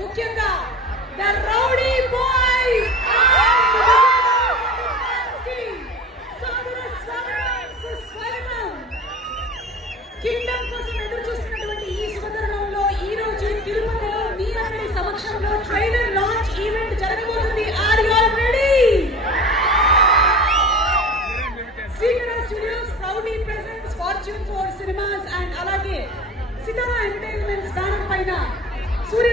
ముఖ్యంగా the rowdy boys Kingdom కోసం ఎదురు చూస్తున్నటువంటి ఈ శుభతరుణంలో ఈ రోజు తిరుపతిలో మీ అందరి సమక్షంలో ట్రైలర్ లాంచ్ ఈవెంట్ జరగబోతుంది. Are you all ready? Srikara studios proudly presents fortune 4 cinemas and అలాగే సితారా ఎంటర్టైన్మెంట్స్ బ్యానర్ పైన సూర్య